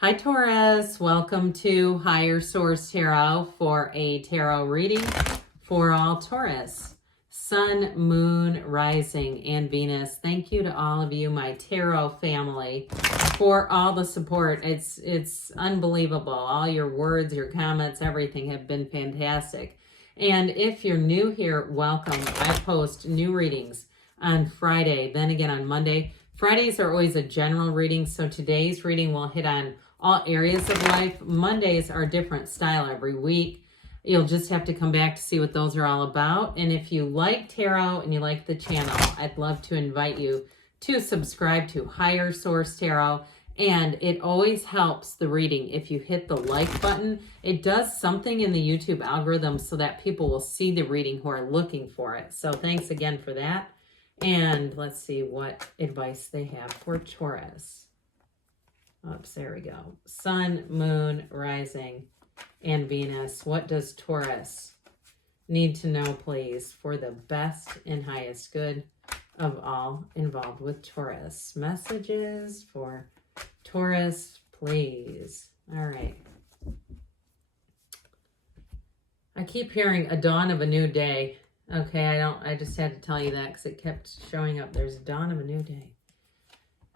Hi Taurus, welcome to Higher Source Tarot for a tarot reading for all Taurus. Sun, Moon, Rising, and Venus. Thank you to all of you, my tarot family, for all the support. It's unbelievable. All your words, your comments, everything have been fantastic. And if you're new here, welcome. I post new readings on Friday, then again on Monday. Fridays are always a general reading, so today's reading will hit on all areas of life. Mondays are a different style every week. You'll just have to come back to see what those are all about. And if you like tarot and you like the channel, I'd love to invite you to subscribe to Higher Source Tarot. And it always helps the reading if you hit the like button. It does something in the YouTube algorithm so that people will see the reading who are looking for it. So thanks again for that. And let's see what advice they have for Taurus. Oops, there we go. Sun, Moon, Rising, and Venus. What does Taurus need to know, please, for the best and highest good of all involved with Taurus? Messages for Taurus, please. All right. I keep hearing a dawn of a new day. Okay, I just had to tell you that because it kept showing up. There's a dawn of a new day.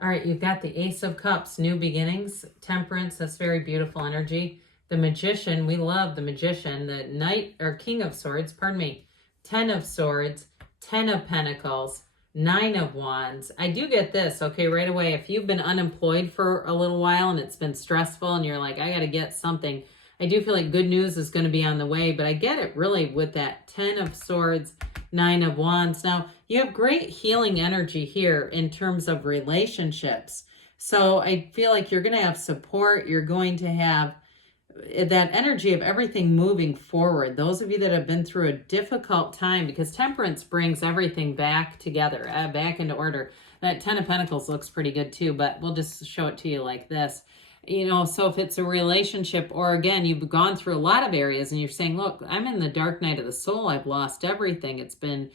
All right, you've got the Ace of Cups, new beginnings, Temperance, that's very beautiful energy. The Magician, we love the Magician. The Knight, or King of Swords, pardon me, 10 of Swords, 10 of Pentacles, 9 of Wands. I do get this, okay, right away. If you've been unemployed for a little while and it's been stressful and you're like, I got to get something, I do feel like good news is going to be on the way, but I get it really with that 10 of Swords, 9 of Wands. Now, you have great healing energy here in terms of relationships. So I feel like you're going to have support. You're going to have that energy of everything moving forward. Those of you that have been through a difficult time, because Temperance brings everything back together, back into order. That 10 of Pentacles looks pretty good too, but we'll just show it to you like this. You know, so if it's a relationship, or again, you've gone through a lot of areas and you're saying, look, I'm in the dark night of the soul. I've lost everything. It's been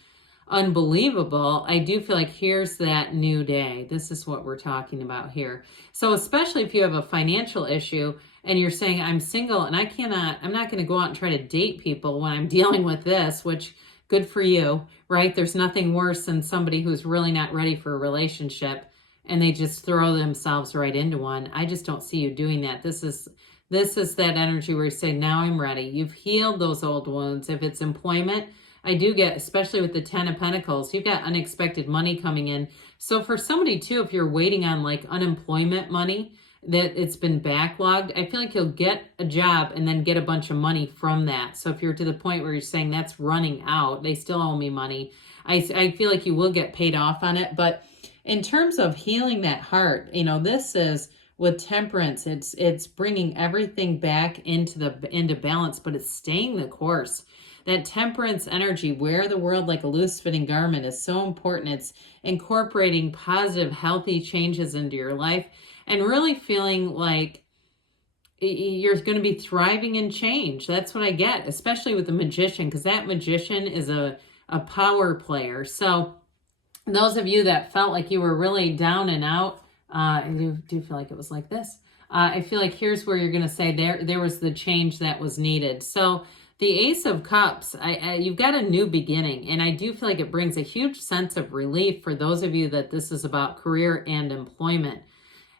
unbelievable. I do feel like here's that new day. This is what we're talking about here. So especially if you have a financial issue and you're saying, I'm single and I'm not going to go out and try to date people when I'm dealing with this, which good for you, right? There's nothing worse than somebody who's really not ready for a relationship and they just throw themselves right into one. I just don't see you doing that. This is that energy where you say, now I'm ready. You've healed those old wounds. If it's employment, I do get, especially with the 10 of Pentacles, you've got unexpected money coming in. So for somebody too, if you're waiting on like unemployment money, that it's been backlogged, I feel like you'll get a job and then get a bunch of money from that. So if you're to the point where you're saying that's running out, they still owe me money, I feel like you will get paid off on it. But in terms of healing that heart, you know, this is with Temperance, it's bringing everything back into balance, but it's staying the course. That Temperance energy, wear the world like a loose fitting garment, is so important. It's incorporating positive, healthy changes into your life and really feeling like you're going to be thriving in change. That's what I get, especially with the Magician, because that Magician is a power player. So those of you that felt like you were really down and out, I do feel like it was like this. I feel like here's where you're going to say there was the change that was needed. So the Ace of Cups, you've got a new beginning, and I do feel like it brings a huge sense of relief for those of you that this is about career and employment.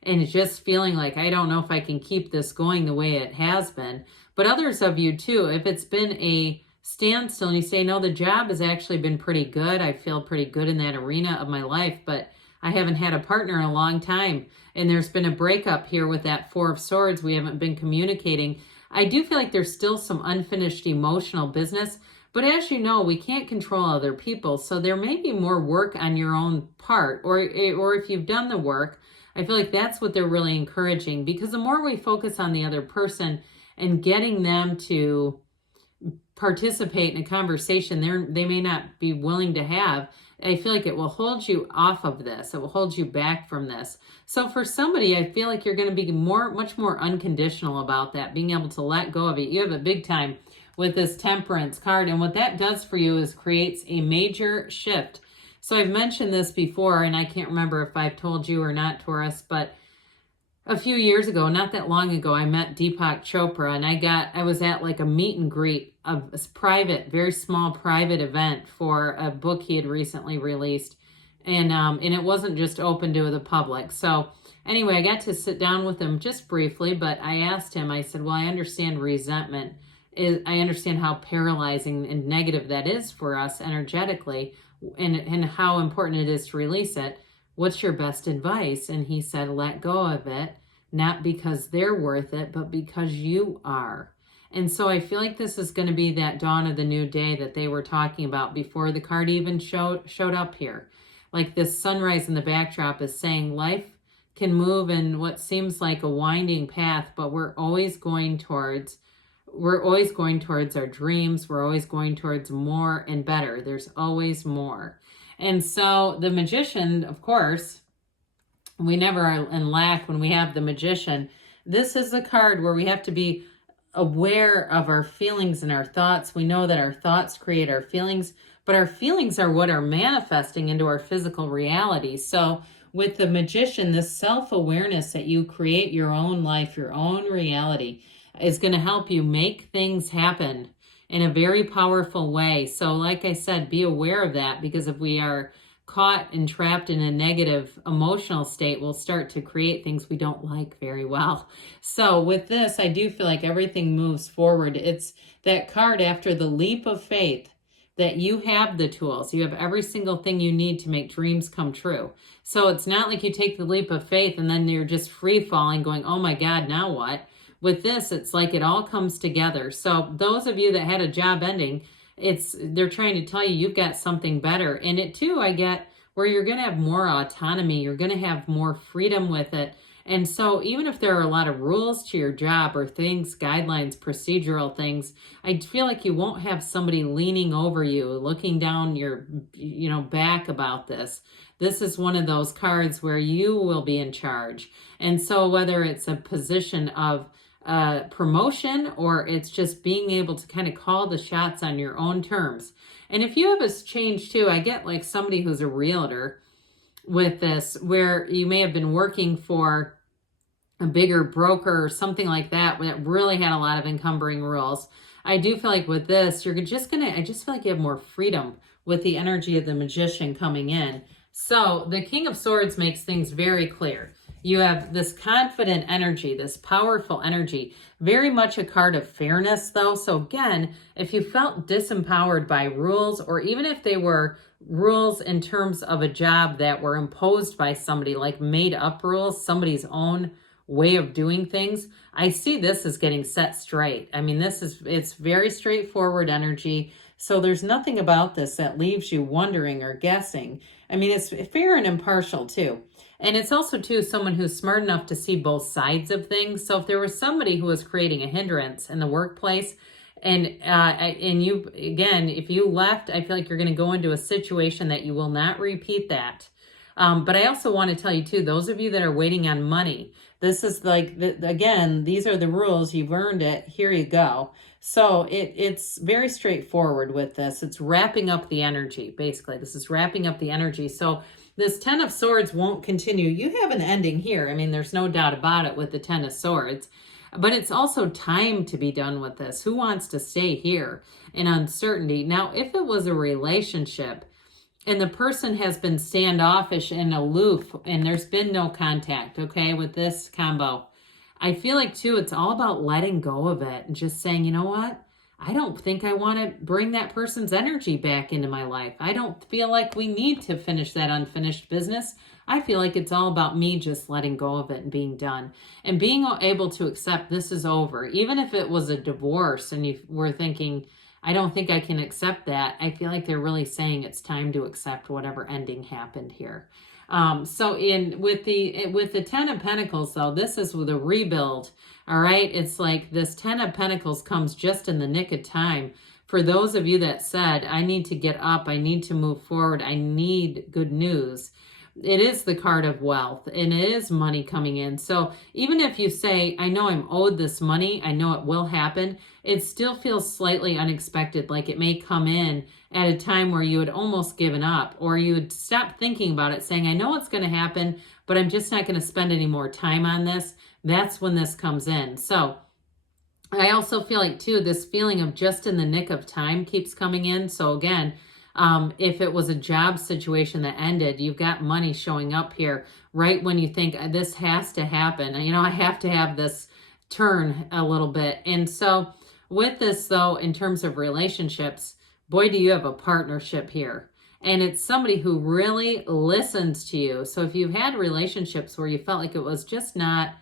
And it's just feeling like, I don't know if I can keep this going the way it has been. But others of you too, if it's been a standstill and you say, no, the job has actually been pretty good. I feel pretty good in that arena of my life, but I haven't had a partner in a long time. And there's been a breakup here with that 4 of Swords. We haven't been communicating. I do feel like there's still some unfinished emotional business, but as you know, we can't control other people. So there may be more work on your own part, or if you've done the work, I feel like that's what they're really encouraging, because the more we focus on the other person and getting them to participate in a conversation they may not be willing to have, I feel like it will hold you off of this. It will hold you back from this. So for somebody, I feel like you're going to be much more unconditional about that, being able to let go of it. You have a big time with this Temperance card, and what that does for you is creates a major shift. So I've mentioned this before, and I can't remember if I've told you or not, Taurus, but a few years ago, not that long ago, I met Deepak Chopra, and I was at like a meet and greet of a private, very small private event for a book he had recently released. And it wasn't just open to the public. So anyway, I got to sit down with him just briefly, but I asked him, I said, well, I understand resentment. I understand how paralyzing and negative that is for us energetically, and how important it is to release it. What's your best advice? And he said, let go of it, not because they're worth it, but because you are. And so I feel like this is going to be that dawn of the new day that they were talking about before the card even showed up here. Like this sunrise in the backdrop is saying life can move in what seems like a winding path, but we're always going towards our dreams. We're always going towards more and better. There's always more. And so the Magician, of course, we never are in lack when we have the Magician. This is the card where we have to be aware of our feelings and our thoughts. We know that our thoughts create our feelings, but our feelings are what are manifesting into our physical reality. So with the Magician, this self-awareness that you create your own life, your own reality, is going to help you make things happen in a very powerful way. So like I said, be aware of that, because if we are caught and trapped in a negative emotional state, we'll start to create things we don't like very well. So with this, I do feel like everything moves forward. It's that card after the leap of faith, that you have the tools. You have every single thing you need to make dreams come true. So it's not like you take the leap of faith and then you're just free falling going, oh my God, now what? With this, it's like it all comes together. So those of you that had a job ending, they're trying to tell you you've got something better. And it too, I get where you're going to have more autonomy. You're going to have more freedom with it. And so even if there are a lot of rules to your job or things, guidelines, procedural things, I feel like you won't have somebody leaning over you, looking down your, back about this. This is one of those cards where you will be in charge. And so whether it's a position of promotion or it's just being able to kind of call the shots on your own terms. And if you have a change too, I get like somebody who's a realtor with this, where you may have been working for a bigger broker or something like that really had a lot of encumbering rules. I do feel like with this, I just feel like you have more freedom with the energy of the Magician coming in. So the King of Swords makes things very clear. You have this confident energy, this powerful energy, very much a card of fairness though. So again, if you felt disempowered by rules, or even if they were rules in terms of a job that were imposed by somebody, like made up rules, somebody's own way of doing things, I see this as getting set straight. I mean, it's very straightforward energy. So there's nothing about this that leaves you wondering or guessing. I mean, it's fair and impartial too. And it's also, too, someone who's smart enough to see both sides of things. So if there was somebody who was creating a hindrance in the workplace, and you, again, if you left, I feel like you're going to go into a situation that you will not repeat that. But I also want to tell you, too, those of you that are waiting on money, this is like, again, these are the rules. You've earned it. Here you go. So it's very straightforward with this. It's wrapping up the energy, basically. This is wrapping up the energy. So this Ten of Swords won't continue. You have an ending here. I mean, there's no doubt about it with the Ten of Swords. But it's also time to be done with this. Who wants to stay here in uncertainty? Now, if it was a relationship and the person has been standoffish and aloof and there's been no contact, okay, with this combo, I feel like, too, it's all about letting go of it and just saying, you know what? I don't think I want to bring that person's energy back into my life. I don't feel like we need to finish that unfinished business. I feel like it's all about me just letting go of it and being done and being able to accept this is over. Even if it was a divorce and you were thinking, I don't think I can accept that, I feel like they're really saying it's time to accept whatever ending happened here. So with the Ten of Pentacles, though, this is with a rebuild. All right. It's like this Ten of Pentacles comes just in the nick of time. For those of you that said, I need to get up, I need to move forward, I need good news. it is the card of wealth, and it is money coming in. So even if you say, I know I'm owed this money, I know it will happen, it still feels slightly unexpected, like it may come in at a time where you had almost given up, or you would stop thinking about it, saying, I know it's going to happen, but I'm just not going to spend any more time on this. That's when this comes in. So I also feel like, too, this feeling of just in the nick of time keeps coming in. So again, if it was a job situation that ended, you've got money showing up here right when you think this has to happen. I have to have this turn a little bit. And so with this, though, in terms of relationships, boy, do you have a partnership here. And it's somebody who really listens to you. So if you've had relationships where you felt like it was just not,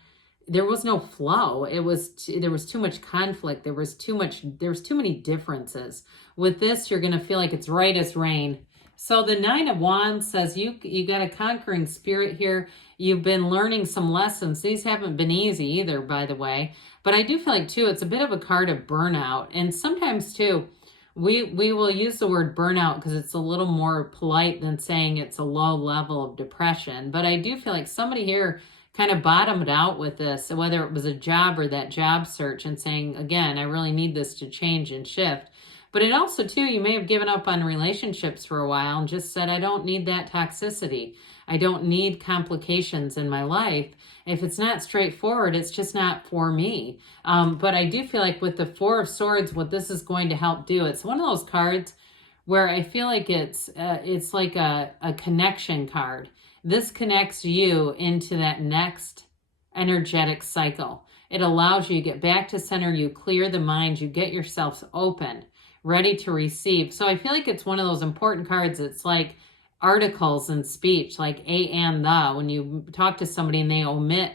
there was no flow. There was too much conflict. There was too many differences. With this, you're going to feel like it's right as rain. So the 9 of Wands says you got a conquering spirit here. You've been learning some lessons. These haven't been easy either, by the way. But I do feel like, too, it's a bit of a card of burnout. And sometimes, too, we will use the word burnout because it's a little more polite than saying it's a low level of depression. But I do feel like somebody here kind of bottomed out with this, whether it was a job or that job search, and saying, again, I really need this to change and shift. But it also, too, you may have given up on relationships for a while and just said, I don't need that toxicity. I don't need complications in my life. If it's not straightforward, it's just not for me. But I do feel like with the 4 of Swords, what this is going to help do, it's one of those cards where I feel like it's like a connection card. This connects you into that next energetic cycle. It allows you to get back to center, you clear the mind, you get yourself open, ready to receive. So I feel like it's one of those important cards. It's like articles in speech, like a and the. When you talk to somebody and they omit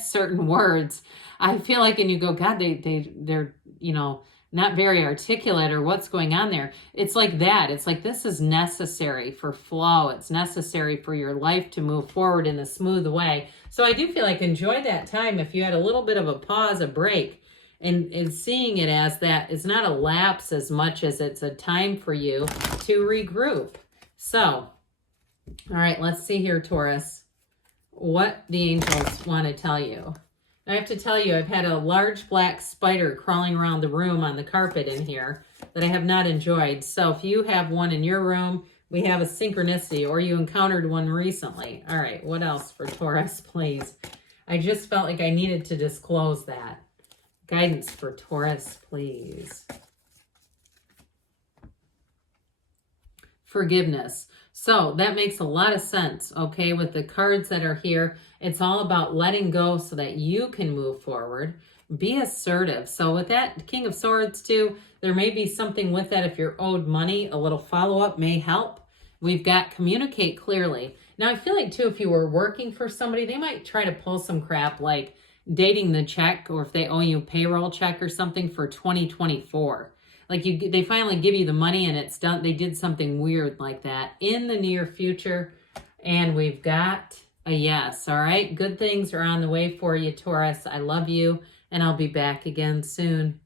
certain words, I feel like, and you go, God, they're not very articulate, or what's going on there. It's like that. It's like this is necessary for flow. It's necessary for your life to move forward in a smooth way. So I do feel like enjoy that time. If you had a little bit of a pause, a break, and seeing it as that, it's not a lapse as much as it's a time for you to regroup. So, all right, let's see here, Taurus, what the angels want to tell you. I have to tell you, I've had a large black spider crawling around the room on the carpet in here that I have not enjoyed. So if you have one in your room, we have a synchronicity, or you encountered one recently. All right, what else for Taurus, please? I just felt like I needed to disclose that. Guidance for Taurus, please. Forgiveness. So that makes a lot of sense, okay, with the cards that are here. It's all about letting go so that you can move forward. Be assertive. So with that King of Swords too, there may be something with that. If you're owed money, a little follow-up may help. We've got communicate clearly. Now I feel like too, if you were working for somebody, they might try to pull some crap like dating the check, or if they owe you a payroll check or something for 2024. Like they finally give you the money and it's done. They did something weird like that in the near future. And we've got a yes. All right. Good things are on the way for you, Taurus. I love you, and I'll be back again soon.